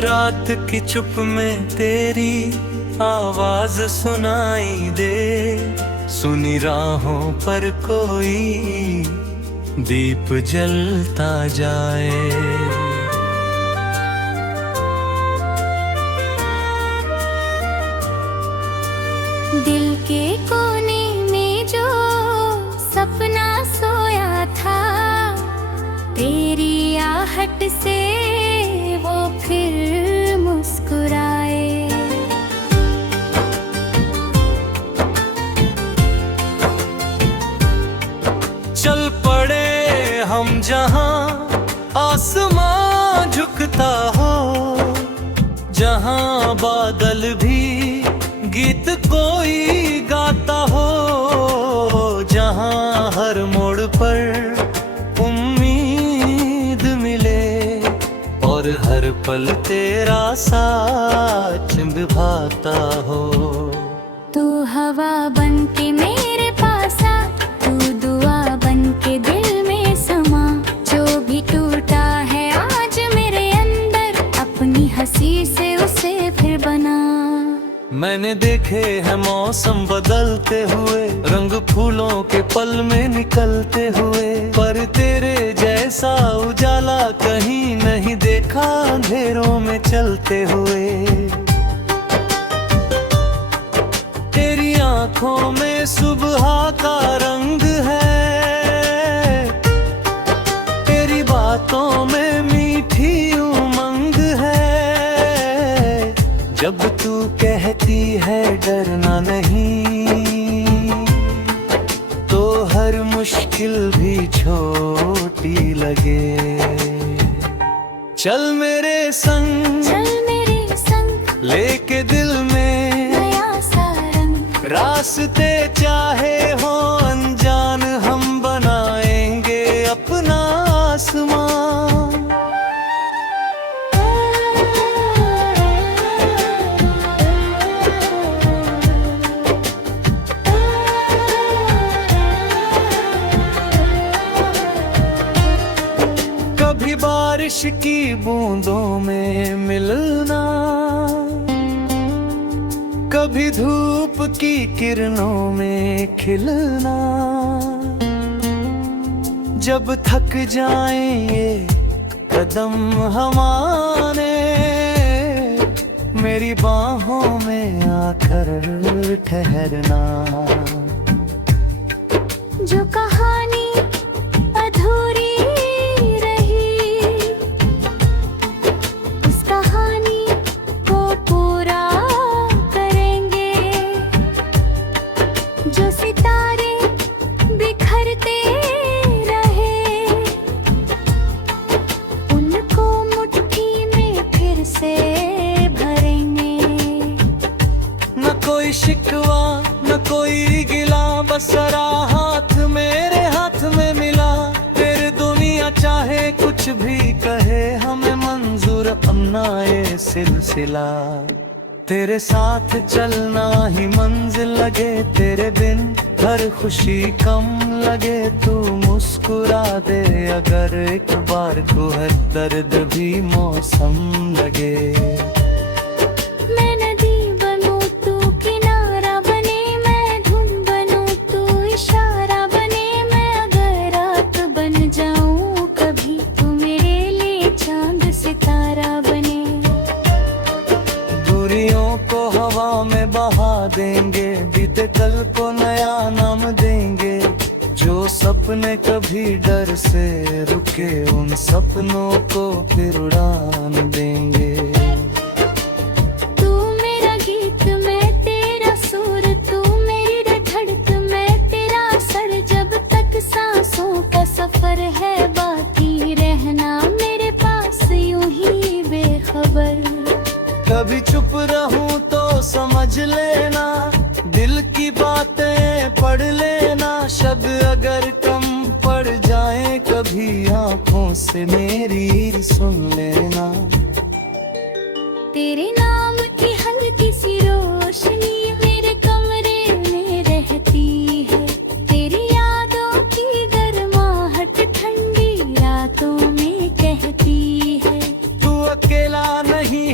रात की चुप में तेरी आवाज सुनाई दे, सुनी राहों पर कोई दीप जलता जाए। दिल के कोने में जो सपना सोया था, तेरी आहट से वो फिर मुस्कुराए। चल पड़े हम जहां आसमां झुकता हो, जहां बादल भी गीत कोई गाता हो, जहां हर मोड़ पर उम्मीद मिले और हर पल तेरा साथ निभाता हो। तू हवा बन के मेरे पास आ, तू दुआ बन के दिल में समा। जो भी टूटा है आज मेरे अंदर, अपनी हंसी से उसे फिर बना। मैंने देखे हैं मौसम बदलते हुए, रंग फूलों के पल में निकलते हुए, पर तेरे जैसा उजाला कहीं नहीं देखा अंधेरों में चलते हुए। तेरी आंखों में सुबह का रंग है, तेरी बातों में मीठी उमंग है। जब तू कहती है डरना नहीं, तो हर मुश्किल भी छोटी लगे। चल मेरे संग, चल मेरे संग, लेके दिल में नया सा रंग। रास्ते चाहे हो अनजान, हम बनाएंगे अपना आसमां। कभी बारिश की बूंदों में मिलना, कभी धूप की किरणों में खिलना। जब थक जाएं ये कदम हमारे, मेरी बाहों में आकर ठहरना। जो कहानी अधूरी जो सितारे बिखरते रहे, उनको मुट्ठी में फिर से भरेंगे। न कोई शिकवा न कोई गिला, बस हाथ मेरे हाथ में मिला। तेरी दुनिया चाहे कुछ भी कहे, हमें मंजूर अपना ये सिलसिला। तेरे साथ चलना ही मंजिल लगे, तेरे बिन हर खुशी कम लगे। तू मुस्कुरा दे अगर एक बार को, हर दर्द भी मौसम लगे। मैं नदी बनूं तू किनारा बने, मैं धुन बनूं तू इशारा बने। मैं अगर रात बन जाऊं कभी, तू मेरे लिए चांद सितारा बने। दूरियों को हवा में बहा देंगे, बीते कल को नया नाम देंगे। जो सपने कभी डर से रुके, उन सपनों को फिर उड़ान देंगे। तू मेरा गीत मैं तेरा सुर, तू मेरी धड़क मैं तेरा सर। जब तक सांसों का सफर है बाकी, रहना मेरे पास यूं ही बेखबर। कभी चुप रहूं तो समझ लेना, दिल की बातें पढ़ लेना। शब्द अगर कम पड़ जाए कभी, आंखों से मेरी सुन लेना। तेरे नाम की हल्की सी रोशनी मेरे कमरे में रहती है। तेरी यादों की गर्माहट ठंडी रातों में कहती है। तू अकेला नहीं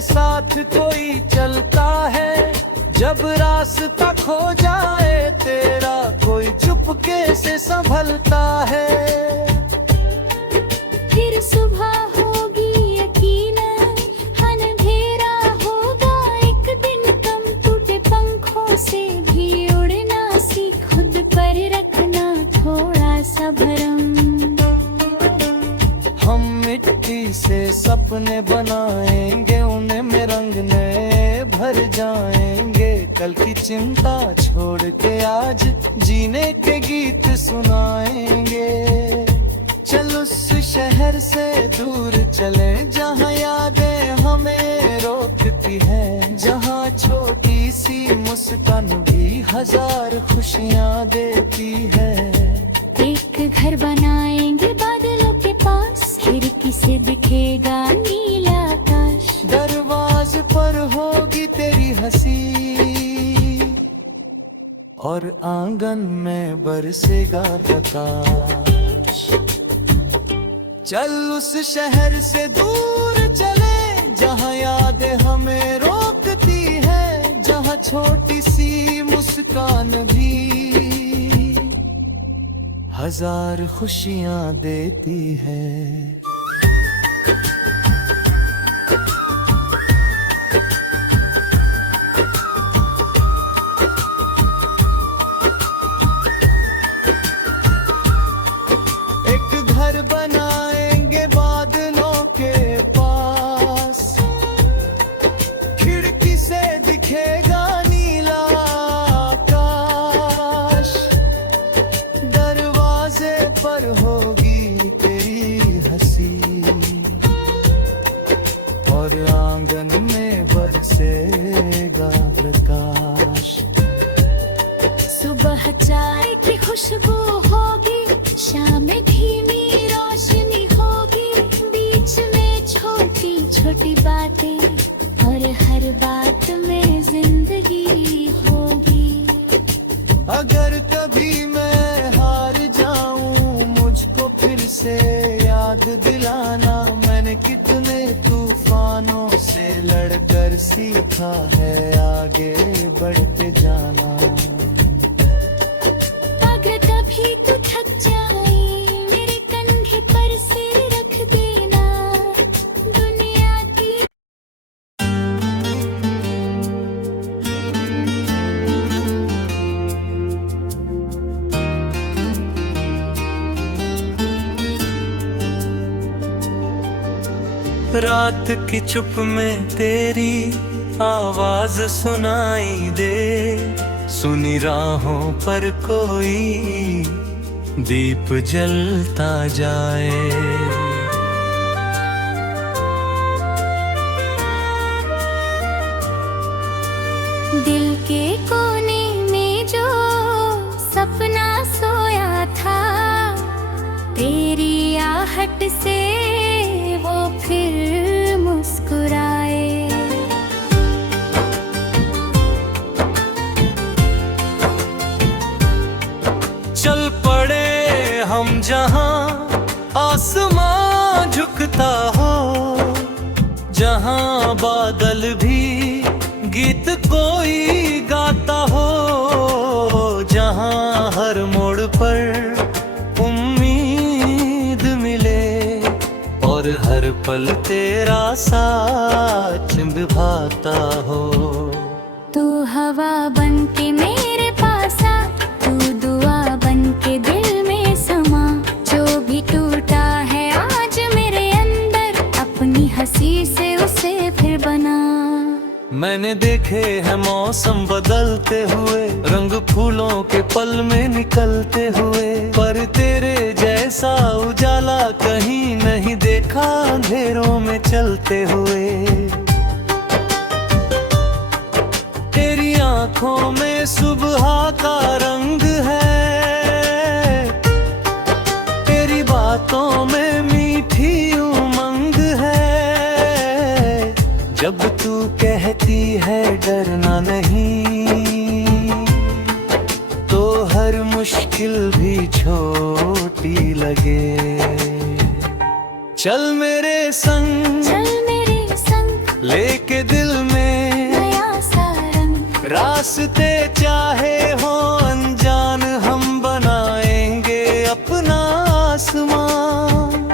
मेरे साथ कोई चलता है, जब रास्ता खो जाए तेरा कोई चुपके से संभलता है। फिर सुबह होगी यकीनन, अंधेरा होगा एक दिन कम, टूटे पंखों से भी उड़ना सीख, खुद पर रखना थोड़ा सा भरम। हम मिट्टी से सपने बनाएंगे, उन्हें में रंग नए भर जाएंगे, कल की चिंता छोड़ के आज जीने के गीत सुनाएंगे। चल उस शहर से दूर चले जहाँ यादें हमें रोकती है, जहाँ छोटी सी मुस्कान भी हजार खुशियाँ देती है। एक घर बनाएंगे बादलों के पास, खिड़की से दिखेगा नीला आकाश, दरवाजे पर होगी तेरी हंसी और आंगन में बरसेगा प्रकाश। चल उस शहर से दूर चले जहाँ यादें हमें रोकती है, जहाँ छोटी सी मुस्कान भी हजार खुशियाँ देती है। एक घर बनाएंगे बादलों के पास, खिड़की से दिखेगा नीला आकाश, दरवाजे पर होगी तेरी हंसी और आंगन में बरसेगा प्रकाश। सुबह चाय की खुशबू होगी, शाम में धीमी रोशनी होगी, बीच में छोटी छोटी बातें और हर बात में जिंदगी होगी। अगर कभी मैं हार जाऊं मुझको फिर से याद दिलाना, मैंने कितने तूफानों से लड़कर सीखा है आगे बढ़ते जाना। अगर कभी तू थक जाए मेरे कंधे पर सिर रख देना, दुनिया की रात की चुप में तेरी आवाज सुनाई दे, सुनी राहों पर कोई दीप जलता जाए। दिल के कोने में जो सपना सोया था, तेरी आहट से वो फिर मुस्कुराए। चल पड़े हम जहां आसमां झुकता हो, जहां बादल भी गीत कोई गाता हो, जहां हर मोड़ पर उम्मीद मिले और हर पल तेरा साथ निभाता हो। तू हवा बन के मेरे पास आ, तू दुआ बन के दिल में समा, जो भी टूटा है आज मेरे अंदर, अपनी हंसी से उसे फिर बना। मैंने देखे हैं मौसम बदलते हुए, रंग फूलों के पल में निकलते हुए, पर तेरे जैसा उजाला कहीं नहीं देखा अंधेरों में चलते हुए। तेरी आंखों में सुबह का रंग है, तेरी बातों में मीठी उमंग है, जब तू कहती है डरना नहीं, तो हर मुश्किल भी छोटी लगे। चल मेरे संग चल मेरे संग लेके रास्ते चाहे हो अनजान, हम बनाएंगे अपना आसमान।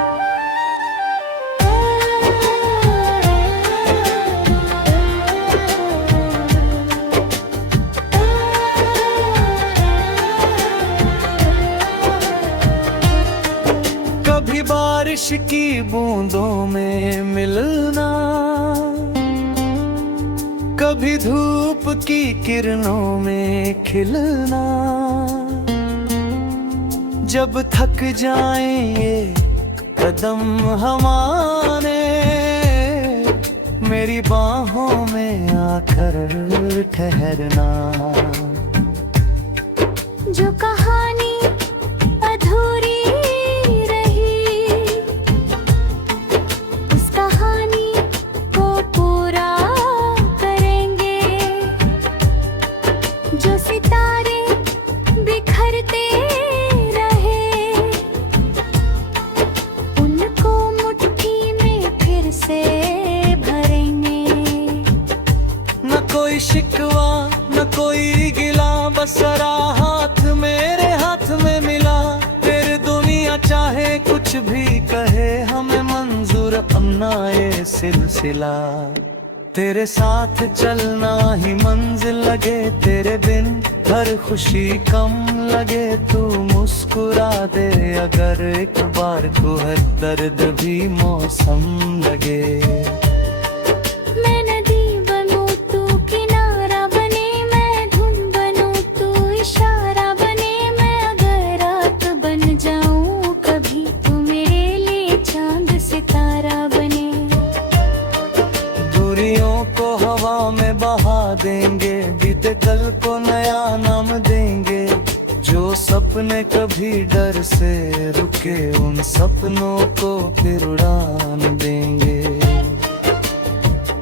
कभी बारिश की बूंदों में मिलना, कभी धूप की किरणों में खिलना। जब थक जाएं ये कदम हमारे, मेरी बाहों में आकर ठहरना। जो कहानी अधूरी जो सितारे बिखरते रहे, उनको मुट्ठी में फिर से भरेंगे। न कोई शिकवा न कोई गिला, बस जरा हाथ मेरे हाथ में मिला। फिर दुनिया चाहे कुछ भी कहे, हमें मंजूर अपना ये सिलसिला। तेरे साथ चलना ही मंजिल लगे, तेरे बिन हर खुशी कम लगे। तू मुस्कुरा दे अगर एक बार को, हर दर्द भी मौसम लगे। मैं नदी बनूं तू किनारा बने, मैं धुन बनूं तू इशारा बने। मैं अगर रात बन जाऊं कभी, तू मेरे लिए चांद सितारा बने। दूरियों को हवा में बहा देंगे, बीते कल को नया नाम देंगे। जो सपने कभी डर से रुके, उन सपनों को फिर उड़ान देंगे।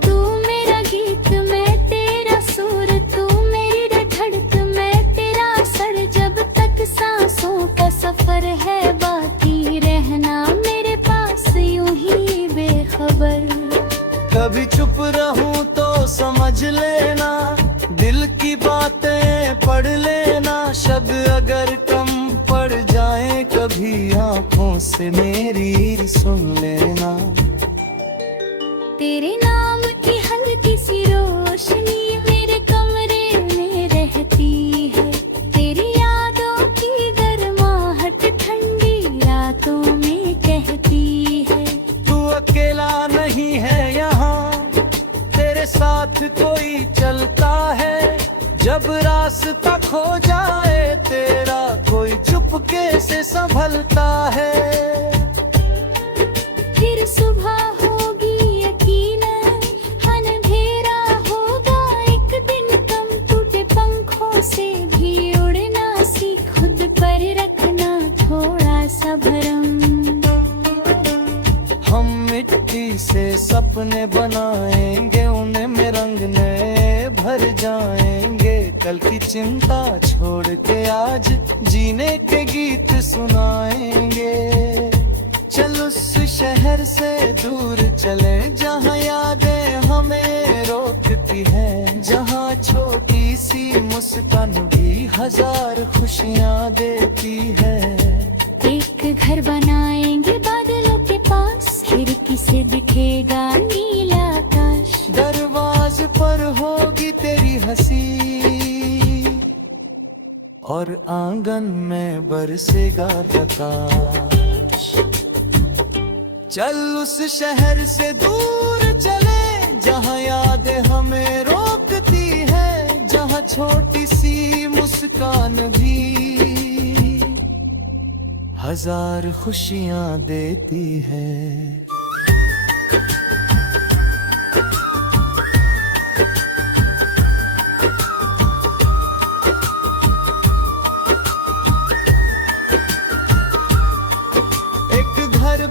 तू मेरा गीत मैं तेरा सुर, तू मेरी धड़क मैं तेरा सर। जब तक सांसों का सफर है, बाकी रहना मेरे पास यूं ही बेखबर। कभी चुप रहूं तो समझ लेना, दिल की बातें पढ़ लेना। शब्द अगर कम पड़ जाए कभी, आंखों से मेरी सुन लेना। तेरे नाम की हल्की सी रोशनी मेरे कमरे में रहती है। तेरी यादों की गर्माहट ठंडी रातों में कहती है। तू अकेला नहीं है यहाँ, तेरे साथ कोई चलता है। जब रास्ता खो जाए तेरा, कोई चुपके से संभलता है। फिर सुबह होगी यकीनन, अंधेरा होगा एक दिन कम। टूटे पंखों से भी उड़ना सीख, खुद पर रखना थोड़ा सा भरम। हम मिट्टी से सपने बनाएंगे, उन्हें में रंग नए भर जाएंगे। कल की चिंता छोड़ के आज जीने के गीत सुनाएंगे। चल उस शहर से दूर चले, जहाँ यादें हमें रोकती है। जहाँ छोटी सी मुस्कान भी हजार खुशियाँ देती है। एक घर बनाएंगे बादलों के पास, खिड़की से दिखेगा नीला आकाश। दरवाजे पर होगी तेरी हंसी, और आंगन में बरसेगा प्रकाश। चल उस शहर से दूर चले, जहाँ यादें हमें रोकती है। जहाँ छोटी सी मुस्कान भी हजार खुशियाँ देती है।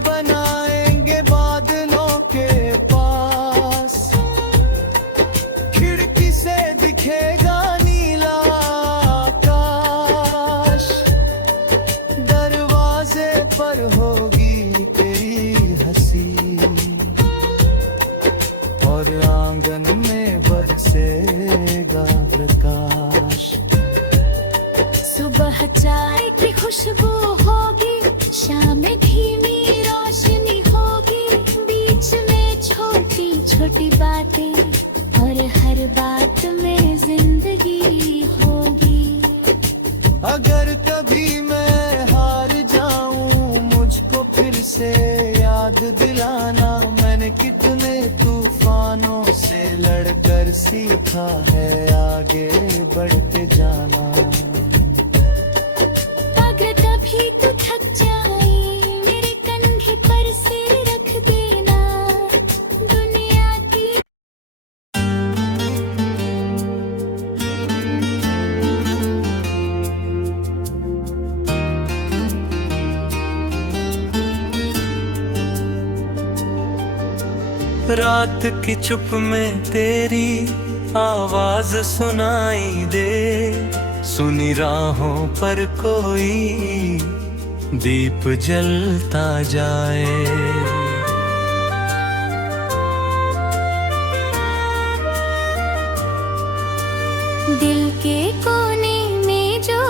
बनाएंगे बादलों के पास, खिड़की से दिखेगा नीला आकाश। दरवाजे पर होगी तेरी हंसी, और आंगन में बरसेगा प्रकाश। सुबह चाय की खुशबू होगी, शाम में धीमी रोशनी होगी, बीच में छोटी छोटी बातें और हर बात में जिंदगी होगी। अगर कभी मैं हार जाऊं मुझको फिर से याद दिलाना, मैंने कितने तूफानों से लड़कर सीखा है आगे बढ़ते जाना। अगर कभी तू थक जाए मेरे कंधे पर सिर रख देना, दुनिया की रात की चुप में तेरी आवाज सुनाई दे, सुनी राहों पर कोई दीप जलता जाए। दिल के कोने में जो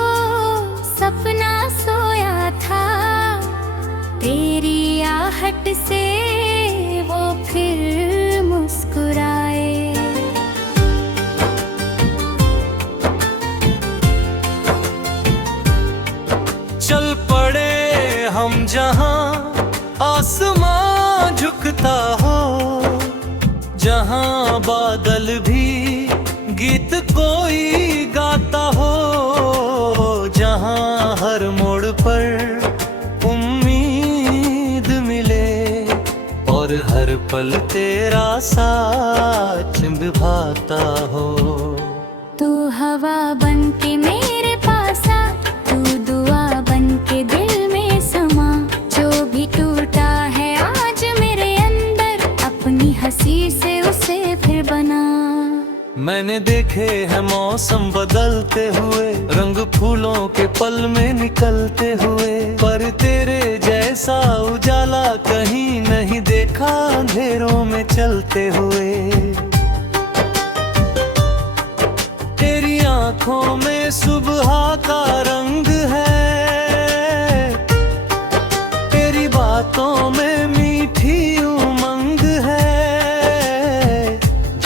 सपना सोया था, तेरी आहट से वो फिर मुस्कुराए। चल पड़े हम जहां आसमां झुकता हो, जहां बादल भी गीत कोई गाता हो, जहां हर मोड़ पर उम्मीद मिले और हर पल तेरा साथ निभाता हो। तू हवा बन के मेरे पास आ, तू दुआ बन के दिल में समा, जो भी टूटा है आज मेरे अंदर, अपनी हंसी से उसे फिर बना। मैंने देखे हैं मौसम बदलते हुए, रंग फूलों के पल में निकलते हुए, पर तेरे जैसा उजाला कहीं नहीं देखा अंधेरों में चलते हुए। तेरी आंखों में सुबह का रंग है, तेरी बातों में मीठी उमंग है,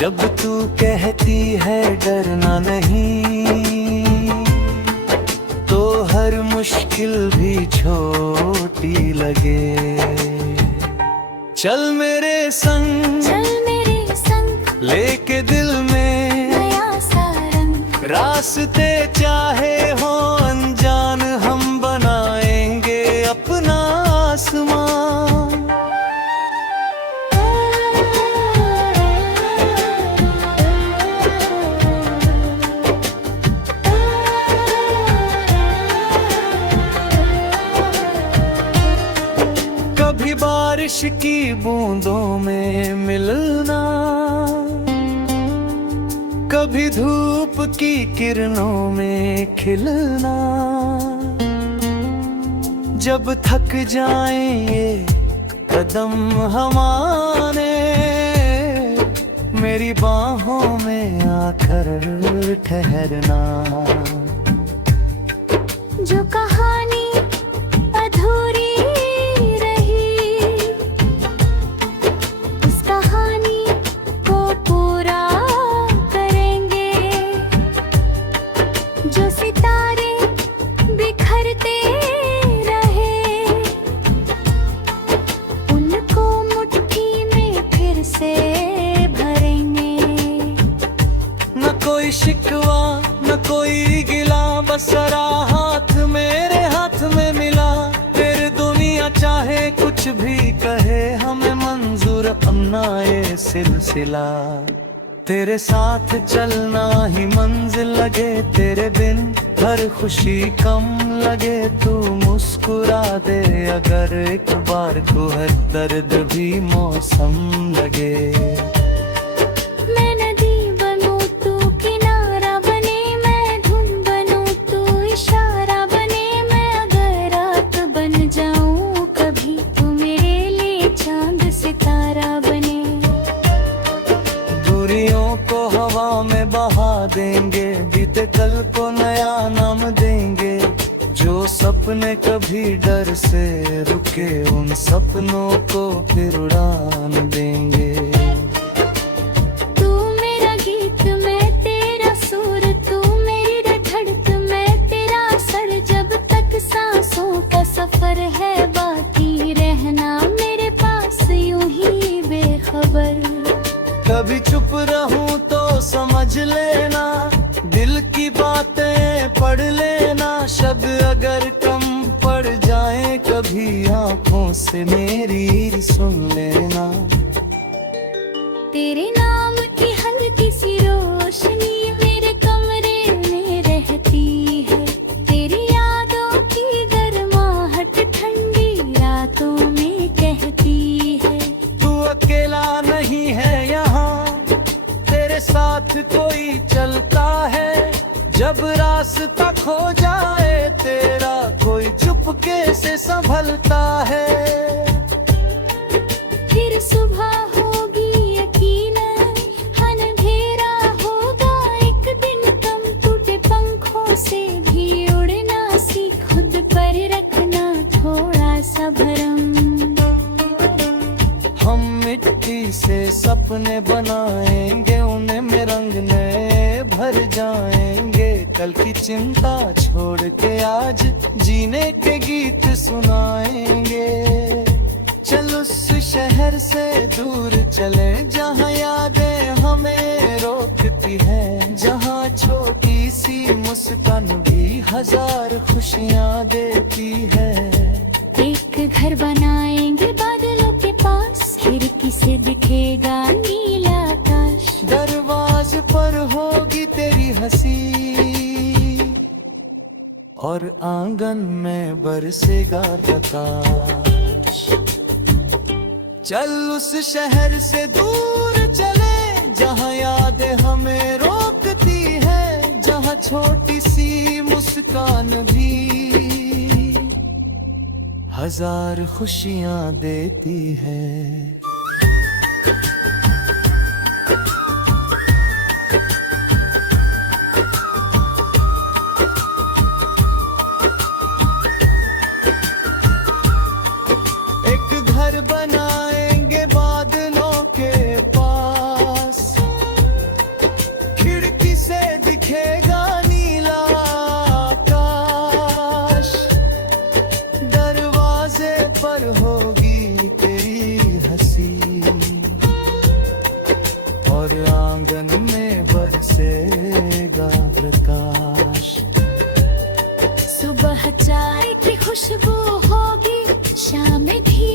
जब तू कहती है डरना नहीं, तो हर मुश्किल भी छोटी लगे। चल मेरे संग, चल मेरे संग, लेके दिल में नया सा रंग, रास्ते चाहे हो अनजान, हम बनाएंगे अपना आसमां। कभी बारिश की बूंदों में मिलना, कभी धूप की किरणों में खिलना, जब थक जाएं ये कदम हमारे, मेरी बाहों में आकर ठहरना। जो कहानी अधूरी रही, उस कहानी को पूरा करेंगे, जो सितारे बिखरते रहे, उनको मुट्ठी में फिर से भरेंगे। न कोई शिकवा न कोई गिला, बस राहत मेरे हाथ में मिला। फिर दुनिया चाहे कुछ भी कहे, हमें मंजूर अपना ये सिलसिला। तेरे साथ चलना ही मंजिल लगे, तेरे बिन हर खुशी कम लगे। तू मुस्कुरा दे अगर एक बार को हर दर्द भी मौसम लगे। मैं नदी बनूं तू किनारा बने, मैं धुन बनूं तू इशारा बने, मैं अगर रात बन जाऊं कभी, तू मेरे लिए चांद सितारा बने। दूरियों को हवा में बहा देंगे, बीते कल को नया नाम देंगे। जो सपने कभी डर से रुके, उन सपनों को फिर उड़ान देंगे। तू मेरा गीत मैं तेरा सुर, तू मेरी धड़क मैं तेरा सर। जब तक सांसों का सफर है बाकी, रहना मेरे पास यूं ही बेखबर। कभी चुप रहूं तो समझ लेना, दिल की बातें पढ़ लेना। शब्द अगर कम पड़ जाए कभी, आंखों से मेरी सुन लेना। तेरे नाम की हल्की सी रोशनी मेरे कमरे में रहती है। तेरी यादों की गर्माहट ठंडी रातों में कहती है। तू अकेला नहीं है यहाँ, तेरे साथ कोई चलता है। जब रास्ता खो जाए तेरा, कोई चुपके से संभलता है। फिर सुबह होगी यकीनन, अंधेरा होगा एक दिन कम। टूटे पंखों से भी उड़ना सीख, खुद पर रखना थोड़ा सा भरम। हम मिट्टी से सपने बनाएंगे, उन्हें में रंग नए भर जाएंगे। कल की चिंता छोड़ के आज जीने के गीत सुनाएंगे। चल उस शहर से दूर चले, जहाँ यादें हमें रोकती है। जहाँ छोटी सी मुस्कान भी हजार खुशियाँ देती है। एक घर बनाएंगे बादलों के पास, खिड़की से दिखेगा नीला आकाश। दरवाजे पर होगी तेरी हंसी, और आंगन में बरसेगा प्रकाश। चल उस शहर से दूर चले, जहाँ यादें हमें रोकती है। जहाँ छोटी सी मुस्कान भी हजार खुशियाँ देती है। घर बनाएंगे बादलों के पास, खिड़की से दिखेगा नीला आकाश। दरवाजे पर होगी तेरी हंसी, और आंगन में बरसेगा प्रकाश। सुबह चाय की खुशबू होगी, शाम भी